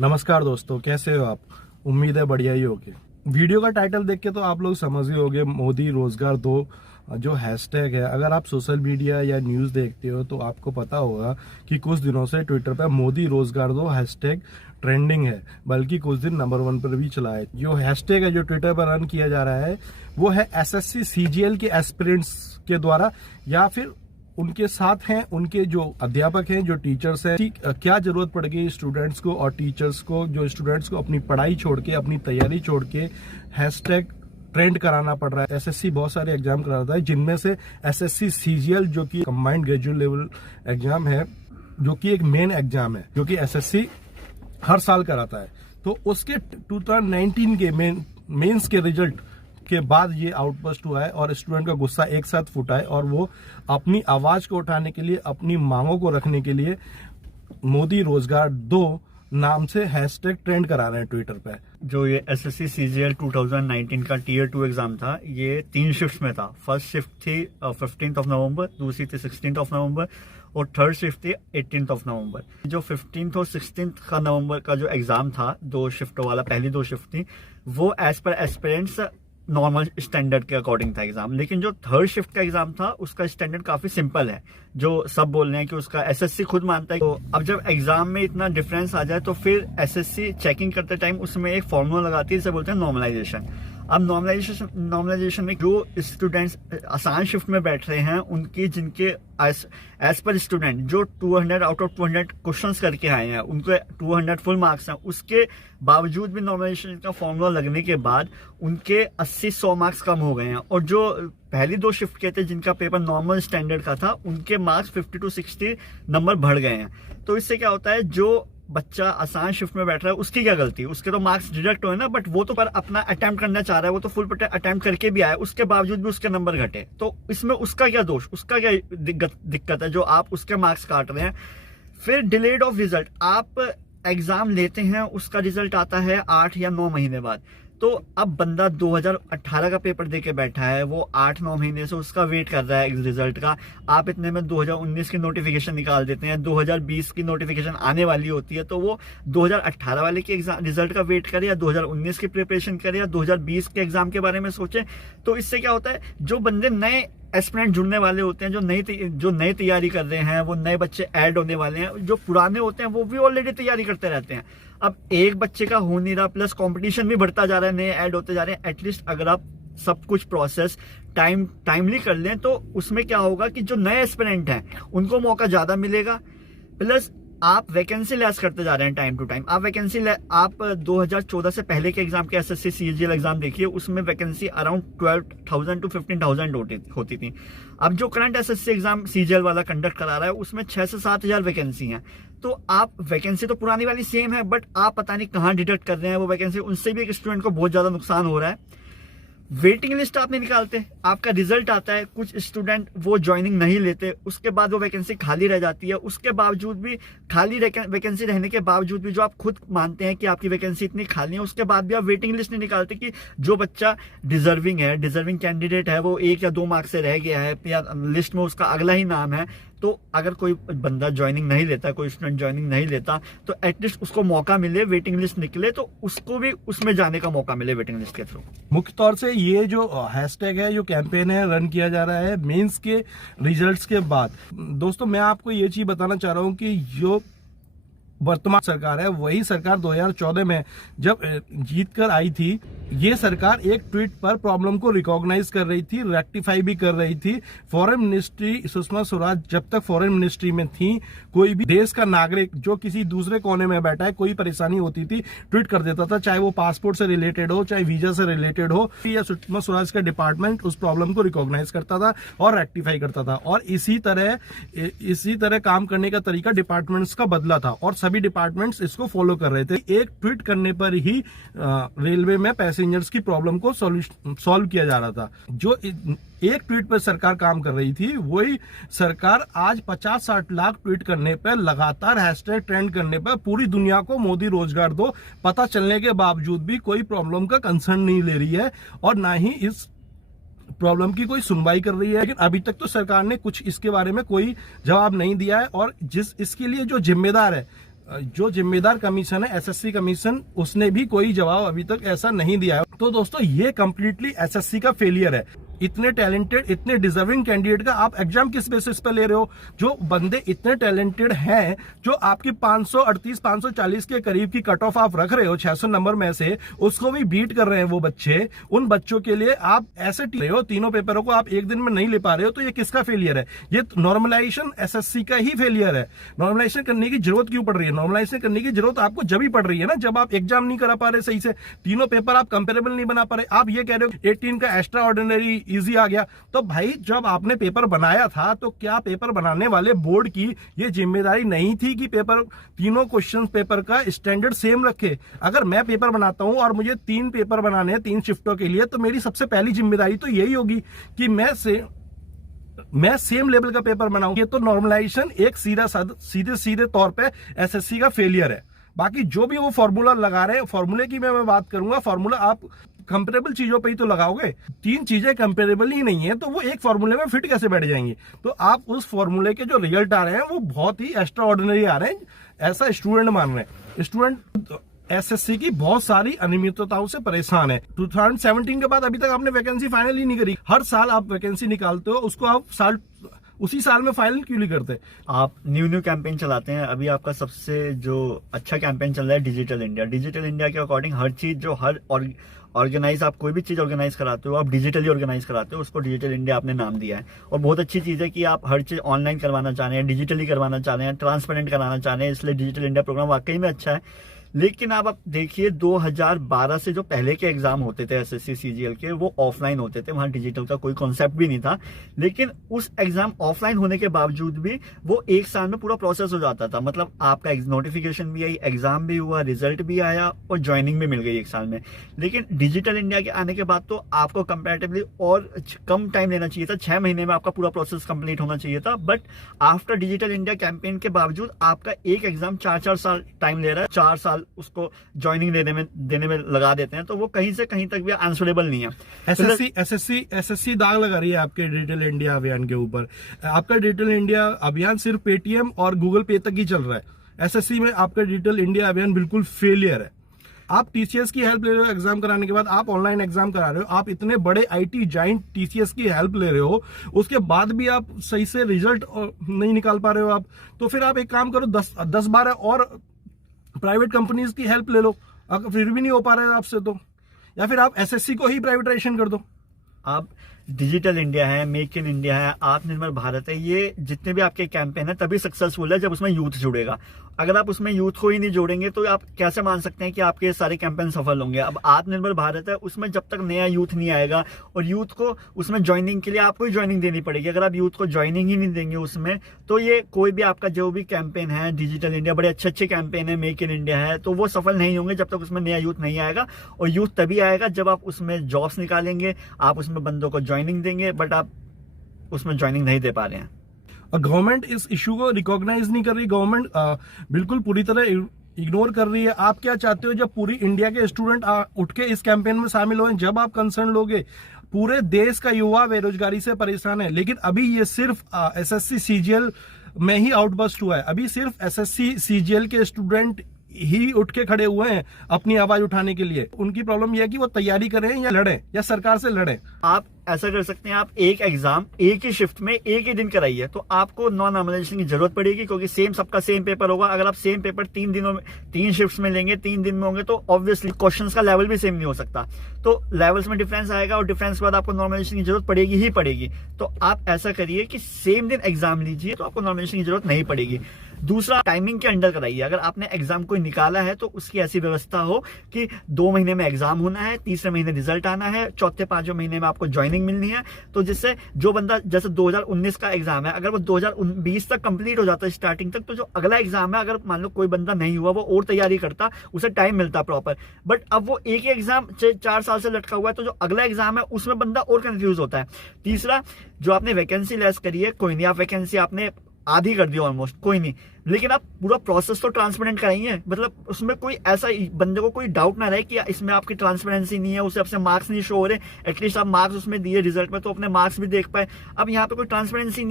नमस्कार दोस्तों, कैसे हो आप। उम्मीद है बढ़िया ही होगे। वीडियो का टाइटल देख के तो आप लोग समझ ही होंगे, मोदी रोजगार दो जो हैशटैग है। अगर आप सोशल मीडिया या न्यूज देखते हो तो आपको पता होगा कि कुछ दिनों से ट्विटर पर मोदी रोजगार दो हैशटैग ट्रेंडिंग है, बल्कि कुछ दिन नंबर 1 पर भी चला है। जो हैशटैग है जो ट्विटर पर रन किया जा रहा है वो है एसएससी सीजीएल के एस्पिरेंट्स के द्वारा, या फिर उनके साथ हैं उनके जो अध्यापक हैं, जो टीचर्स हैं। क्या जरूरत पड़ गई स्टूडेंट्स को और टीचर्स को, जो स्टूडेंट्स को अपनी पढ़ाई छोड़ के, अपनी तैयारी छोड़ के हैशटैग ट्रेंड कराना पड़ रहा है। एसएससी बहुत सारे एग्जाम कराता है, जिनमें से एसएससी सीजीएल जो कि कंबाइंड ग्रेजुएट लेवल एग्जाम है, जो कि एक मेन एग्जाम है जो कि एसएससी हर साल कराता है। तो उसके 2019 के मेंस के रिजल्ट के बाद ये आउटबस्ट हुआ है और स्टूडेंट का गुस्सा एक साथ फूटा है और वो अपनी आवाज को उठाने के लिए, अपनी मांगों को रखने के लिए मोदी रोजगार दो नाम से हैशटैग ट्रेंड करा रहे हैं ट्विटर पे। जो ये एसएससी सीजीएल 2019 का टीयर 2 एग्जाम था, ये 3 शिफ्ट में था। फर्स्ट शिफ्ट थी 15 नवंबर, दूसरी थी 16 नवंबर और थर्ड शिफ्ट थी 18 नवंबर। जो 15 और 16 का नवंबर का जो एग्जाम था, 2 शिफ्टों वाला, पहली 2 शिफ्ट थी, वो as per aspirants normal standard के अकॉर्डिंग था एग्जाम। लेकिन जो थर्ड शिफ्ट का एग्जाम था उसका स्टैंडर्ड काफी सिंपल है, जो सब बोल रहे हैं कि उसका एसएससी खुद मानता है। तो अब जब एग्जाम में इतना डिफरेंस आ जाए तो फिर एसएससी चेकिंग करते टाइम उसमें एक फॉर्मूला लगाती है, जिसे बोलते हैं नॉर्मलाइजेशन। अब नॉर्मलाइजेशन में जो स्टूडेंट्स आसान शिफ्ट में बैठ रहे हैं, उनकी जिनके एज पर स्टूडेंट जो 200 आउट ऑफ 200 क्वेश्चंस करके आए हैं, उनको 200 फुल मार्क्स हैं, उसके बावजूद भी नॉर्मलाइजेशन का फॉर्मूला लगने के बाद उनके 80-100 मार्क्स कम हो गए हैं। और जो पहली 2 शिफ्ट के थे जिनका पेपर नॉर्मल स्टैंडर्ड का था, उनके मार्क्स 50 to 60 नंबर बढ़ गए हैं। तो इससे क्या होता है, जो बच्चा आसान शिफ्ट में बैठ रहा है उसकी क्या गलती, उसके तो मार्क्स डिडक्ट हुए ना, बट वो तो पर अपना अटेम्प्ट करना चाह रहा है, वो तो फुल अटेम्प्ट करके भी आया, उसके बावजूद भी उसके नंबर घटे। तो इसमें उसका क्या दोष, उसका क्या दिक्कत है जो आप उसके मार्क्स काट रहे हैं। फिर डिलेड ऑफ रिजल्ट, आप एग्जाम लेते हैं, उसका रिजल्ट आता है 8 या 9 महीने बाद। तो अब बंदा 2018 का पेपर देके बैठा है, वो 8-9 महीने से उसका वेट कर रहा है रिजल्ट का। आप इतने में 2019 की नोटिफिकेशन निकाल देते हैं, 2020 की नोटिफिकेशन आने वाली होती है, तो वो 2018 वाले के एग्जाम रिजल्ट का वेट करे या 2019 की प्रिपरेशन करे या 2020 के एग्जाम के बारे में सोचे। तो इससे क्या होता है, जो बंदे नए एस्पिरेंट जुड़ने वाले होते हैं, जो नई तैयारी कर रहे हैं, वो नए बच्चे ऐड होने वाले हैं, जो पुराने होते हैं वो भी ऑलरेडी तैयारी करते रहते हैं। अब एक बच्चे का हो नहीं रहा, प्लस कंपटीशन भी बढ़ता जा रहा है, नए ऐड होते जा रहे हैं। एटलीस्ट अगर आप सब कुछ प्रोसेस टाइमली कर लें तो उसमें क्या होगा कि जो नए एस्पिरेंट हैं उनको मौका ज्यादा मिलेगा। प्लस आप वैकेंसी लेस करते जा रहे हैं टाइम टू टाइम। आप 2014 से पहले के एग्जाम के एसएससी सीजीएल एग्जाम देखिए, उसमें वैकेंसी अराउंड 12,000 to 15,000 होती थी। अब जो करंट एसएससी एग्जाम सीजीएल वाला कंडक्ट करा रहा है उसमें 6 से 7 हजार वैकेंसी हैं। तो आप वैकेंसी तो पुरानी वाली सेम है, बट आप पता नहीं कहाँ डिडक्ट कर रहे हैं वो वैकेंसी, उनसे भी एक स्टूडेंट को बहुत ज्यादा नुकसान हो रहा है। वेटिंग लिस्ट आप नहीं निकालते, आपका रिजल्ट आता है, कुछ स्टूडेंट वो ज्वाइनिंग नहीं लेते, उसके बाद वो वैकेंसी खाली रह जाती है। उसके बावजूद भी, खाली वैकेंसी रहने के बावजूद भी, जो आप खुद मानते हैं कि आपकी वैकेंसी इतनी खाली है, उसके बाद भी आप वेटिंग लिस्ट नहीं निकालते कि जो बच्चा डिजर्विंग कैंडिडेट है, वो 1 या 2 मार्क्स से रह गया है या लिस्ट में उसका अगला ही नाम है, तो अगर कोई बंदा ज्वाइनिंग नहीं लेता, कोई स्टूडेंट ज्वाइनिंग नहीं लेता, तो एटलीस्ट उसको मौका मिले, वेटिंग लिस्ट निकले तो उसको भी उसमें जाने का मौका मिले वेटिंग लिस्ट के थ्रू। मुख्य तौर से ये जो हैशटैग है, जो कैंपेन है, रन किया जा रहा है मेंस के रिजल्ट्स के बाद। दोस्तों, मैं आपको ये चीज बताना चाह रहा हूँ कि जो वर्तमान सरकार है, वही सरकार 2014 में जब जीत कर आई थी, ये सरकार एक ट्वीट पर प्रॉब्लम को रिकॉग्नाइज कर रही थी, रेक्टिफाई भी कर रही थी। फॉरेन मिनिस्ट्री, सुषमा स्वराज जब तक फॉरेन मिनिस्ट्री में थी, कोई भी देश का नागरिक जो किसी दूसरे कोने में बैठा है, कोई परेशानी होती थी, ट्वीट कर देता था, चाहे वो पासपोर्ट से रिलेटेड हो, चाहे वीजा से रिलेटेड हो, या सुषमा स्वराज का डिपार्टमेंट उस प्रॉब्लम को रिकॉग्नाइज करता था और रेक्टिफाई करता था। और इसी तरह काम करने का तरीका डिपार्टमेंट्स का बदला था और सभी डिपार्टमेंट्स इसको फॉलो कर रहे थे। एक ट्वीट करने पर ही रेलवे में पैसेंजर्स की प्रॉब्लम को सॉल्व किया जा रहा था। जो एक ट्वीट पर सरकार काम कर रही थी, वही सरकार आज 50-60 लाख ट्वीट करने पर, लगातार हैशटैग ट्रेंड करने पर पूरी दुनिया को मोदी रोजगार दो पता चलने के बावजूद भी कोई प्रॉब्लम का कंसर्न नहीं ले रही है और ना ही इस प्रॉब्लम की कोई सुनवाई कर रही है। लेकिन अभी तक तो सरकार ने कुछ इसके बारे में कोई जवाब नहीं दिया है। और इसके लिए जो जिम्मेदार है जो जिम्मेदार कमीशन है एसएससी कमीशन, उसने भी कोई जवाब अभी तक ऐसा नहीं दिया है। तो दोस्तों ये कंप्लीटली एसएससी का फेलियर है। इतने टैलेंटेड, इतने डिजर्विंग कैंडिडेट का आप एग्जाम किस बेसिस पे ले रहे हो? जो बंदे इतने टैलेंटेड हैं, जो आपकी 538 540 के करीब की कट ऑफ आप रख रहे हो 600 नंबर में से, उसको भी बीट कर रहे हैं वो बच्चे। उन बच्चों के लिए आप ऐसे रहे हो, तीनों पेपरों को आप एक दिन में नहीं ले पा रहे हो, तो ये किसका फेलियर है? ये नॉर्मलाइजेशन एसएससी का ही फेलियर है। नॉर्मलाइजेशन करने की जरूरत क्यों पड़ रही है? नॉर्मलाइजेशन करने की जरूरत आपको जब ही पड़ रही है ना, जब आप एग्जाम नहीं करा पा रहे सही से, तीनों पेपर आप कंपेरेबल नहीं बना पा रहे। आप ये कह रहे हो 18 का एक्स्ट्रा ऑर्डिनरी इजी आ गया, तो भाई जब आपने पेपर बनाया था तो क्या पेपर बनाने वाले बोर्ड की ये जिम्मेदारी नहीं थी कि पेपर, तीनों क्वेश्चन पेपर का स्टैंडर्ड सेम रखे? अगर मैं पेपर बनाता हूं और मुझे 3 पेपर बनाने हैं 3 शिफ्टों के लिए, तो मेरी सबसे पहली जिम्मेदारी तो यही होगी कि मैं सेम लेवल का पेपर बनाऊं। ये तो नॉर्मलाइजेशन एक सीधे तौर पे एसएससी का फेलियर है। बाकी जो भी वो फॉर्मूला लगा रहे हैं, फॉर्मूले की मैं बात करूंगा, फॉर्मूला आप कंपेरेबल चीजों पे ही तो लगाओगे। 3 चीजें कंपेरेबल ही नहीं है तो वो एक फॉर्मूले में फिट कैसे बैठ जाएंगी? तो आप उस फॉर्मूले के जो रिजल्ट आ रहे हैं वो बहुत ही एक्स्ट्रा ऑर्डिनरी आ रहे हैं, ऐसा स्टूडेंट मान रहे हैं। स्टूडेंट एसएससी की बहुत सारी अनियमितताओं से परेशान है। 2017 के बाद अभी तक आपने वैकेंसी फाइनल ही नहीं करी। हर साल आप वैकेंसी निकालते हो, उसको आप उसी साल में फाइनल क्यों नहीं करते? आप न्यू कैंपेन चलाते हैं। अभी आपका सबसे जो अच्छा कैंपेन चल रहा है डिजिटल इंडिया। डिजिटल इंडिया के अकॉर्डिंग हर चीज जो हर ऑर्गेनाइज, आप कोई भी चीज ऑर्गेनाइज कराते हो, आप डिजिटली ऑर्गेनाइज कराते हो, उसको डिजिटल इंडिया आपने नाम दिया है। और बहुत अच्छी चीज है कि आप हर चीज ऑनलाइन करवाना चाह रहे हैं, डिजिटली करवाना चाह रहे हैं, ट्रांसपेरेंट कराना चाह रहे हैं, इसलिए डिजिटल इंडिया प्रोग्राम वाकई में अच्छा है। लेकिन आप देखिए 2012 से जो पहले के एग्जाम होते थे एसएससी सीजीएल के, वो ऑफलाइन होते थे, वहां डिजिटल का कोई कॉन्सेप्ट भी नहीं था। लेकिन उस एग्जाम ऑफलाइन होने के बावजूद भी वो एक साल में पूरा प्रोसेस हो जाता था। मतलब आपका नोटिफिकेशन भी आई, एग्जाम भी हुआ, रिजल्ट भी आया और ज्वाइनिंग भी मिल गई एक साल में। लेकिन डिजिटल इंडिया के आने के बाद तो आपको कंपैरेटिवली और कम टाइम लेना चाहिए था, 6 महीने में आपका पूरा प्रोसेस कंप्लीट होना चाहिए था। But after digital India campaign के बावजूद आपका एक एग्जाम 4-4 साल टाइम ले रहा है। 4 साल उसको ज्वाइनिंग देने में लगा देते हैं, तो वो कहीं से कहीं तक भी आंसरेबल नहीं है। एसएससी दाग लगा रही है आपके डिजिटल इंडिया अभियान के ऊपर। आपका डिजिटल इंडिया अभियान सिर्फ पेटीएम और गूगल पे तक ही चल रहा है। एसएससी में आपका डिजिटल इंडिया अभियान बिल्कुल फेलियर है। आप टीसीएस की हेल्प ले रहे हो एग्जाम कराने के बाद, आप ऑनलाइन एग्जाम करा रहे हो, आप इतने बड़े आईटी जाइंट टीसीएस की हेल्प ले रहे हो, उसके बाद भी आप सही से रिजल्ट नहीं निकाल पा रहे हो आप, तो फिर आप एक काम करो, 10-12 और प्राइवेट कंपनीज की हेल्प ले लो। अगर फिर भी नहीं हो पा रहा है आपसे तो, या फिर आप एसएससी को ही प्राइवेटाइजेशन कर दो। आप डिजिटल इंडिया है, मेक इन इंडिया है, आत्मनिर्भर भारत है, ये जितने भी आपके कैंपेन है तभी सक्सेसफुल है जब उसमें यूथ जुड़ेगा। अगर आप उसमें यूथ को ही नहीं जोड़ेंगे तो आप कैसे मान सकते हैं कि आपके सारे कैंपेन सफल होंगे? अब आत्मनिर्भर भारत है, उसमें जब तक नया यूथ नहीं आएगा और यूथ को उसमें ज्वाइनिंग के लिए आपको ही ज्वाइनिंग देनी पड़ेगी। अगर आप यूथ को ज्वाइनिंग ही नहीं देंगे उसमें, तो ये कोई भी आपका जो भी कैंपेन है, डिजिटल इंडिया, बड़े अच्छे कैंपेन है, मेक इन इंडिया है, तो वो सफल नहीं होंगे जब तक उसमें नया यूथ नहीं आएगा। और यूथ तभी आएगा जब आप उसमें जॉब्स निकालेंगे, आप उसमें बंदों को ज्वाइनिंग देंगे, बट आप उसमें ज्वाइनिंग नहीं दे पा रहे हैं। गवर्नमेंट इस इशू को रिकॉग्नाइज नहीं कर रही, गवर्नमेंट बिल्कुल पूरी तरह इग्नोर कर रही है। आप क्या चाहते हो? जब पूरी इंडिया के स्टूडेंट उठ के इस कैंपेन में शामिल हो, जब आप कंसर्न लोगे, पूरे देश का युवा बेरोजगारी से परेशान है। लेकिन अभी ये सिर्फ एसएससी सीजीएल में ही आउटबस्ट हुआ है। अभी सिर्फ एसएससी सीजीएल के स्टूडेंट ही उठ के खड़े हुए हैं अपनी आवाज उठाने के लिए। उनकी प्रॉब्लम यह है कि वो तैयारी करें या लड़ें या सरकार से लड़ें। आप ऐसा कर सकते हैं, आप एक एग्जाम एक ही शिफ्ट में एक ही दिन कराइए, तो आपको नॉर्मलाइजेशन की जरूरत पड़ेगी, क्योंकि सबका सेम पेपर होगा। अगर आप सेम पेपर 3 दिनों में 3 शिफ्ट्स में लेंगे, 3 दिन में होंगे, तो ऑब्वियसली क्वेश्चंस का लेवल भी सेम नहीं हो सकता। तो लेवल्स में डिफरेंस आएगा और डिफरेंस के बाद आपको नॉर्मलाइजेशन की जरूरत पड़ेगी ही पड़ेगी। तो आप ऐसा करिए कि सेम दिन एग्जाम लीजिए, तो आपको नॉर्मलाइजेशन की जरूरत नहीं पड़ेगी। दूसरा, टाइमिंग के अंडर कराइए। अगर आपने एग्जाम कोई निकाला है तो उसकी ऐसी व्यवस्था हो कि 2 महीने में एग्जाम होना है, तीसरे महीने रिजल्ट आना है, चौथे 5वें महीने में आपको ज्वाइनिंग मिलनी है। तो जिससे जो बंदा, जैसे 2019 का एग्जाम है, अगर वो 2020 तक कंप्लीट हो जाता है स्टार्टिंग तक, तो जो अगला एग्जाम है, अगर मान लो कोई बंदा नहीं हुआ, वो और तैयारी करता, उसे टाइम मिलता प्रॉपर। बट अब वो एक ही एग्जाम 4 साल से लटका हुआ है, तो जो अगला एग्जाम है उसमें बंदा और कंफ्यूज होता है। तीसरा, जो आपने वैकेंसी लेस करी है, कोई नहीं, आप वैकेंसी आपने आधी कर दी ऑलमोस्ट, कोई नहीं, लेकिन आप पूरा प्रोसेस तो ट्रांसपेरेंट कराइए। मतलब उसमें कोई ऐसा बंदे को कोई डाउट ना रहे कि इसमें आपकी ट्रांसपेरेंसी नहीं है, उसे आपसे मार्क्स नहीं शो हो रहे। एटलीस्ट आप मार्क्स उसमें दिए रिजल्ट में, तो अपने मार्क्स भी देख पाए। अब यहाँ पे कोई ट्रांसपेरेंसी